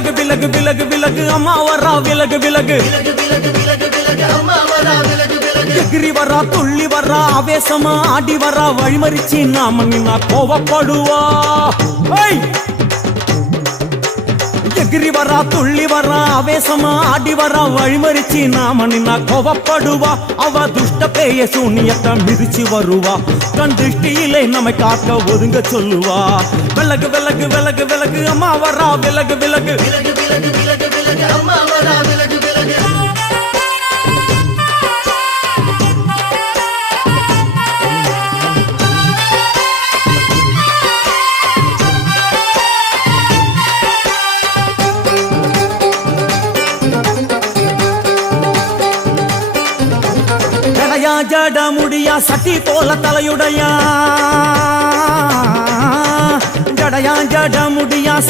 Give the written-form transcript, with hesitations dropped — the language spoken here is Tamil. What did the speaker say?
விலகு விலகு விலகு விலகு அம்மா வரா விலகு விலகு எகிரி வரா துள்ளி வரா ஆவேசமா ஆடி வரா வழிமறிச்சு நாம நின்னா கோவப்படுவா எகிரி வரா துள்ளி வரா ஆவேசமா ஆடி வரா வழிமறிச்சு நாம நின்னா கோவப்படுவா அவ துஷ்ட பேய சூனியத்தை மிதிச்சு வருவா கண் திருஷ்டியிலே நம்மை காக்க ஒதுங்க சொல்லுவா விலகு விலகு விலகு விலகு அம்மா வரா விலகு விலகு அம்மா வரா விலகு விலகு ஜட முடியா சட்டி போல தலையுடையா ஜடையா ஜட முடியா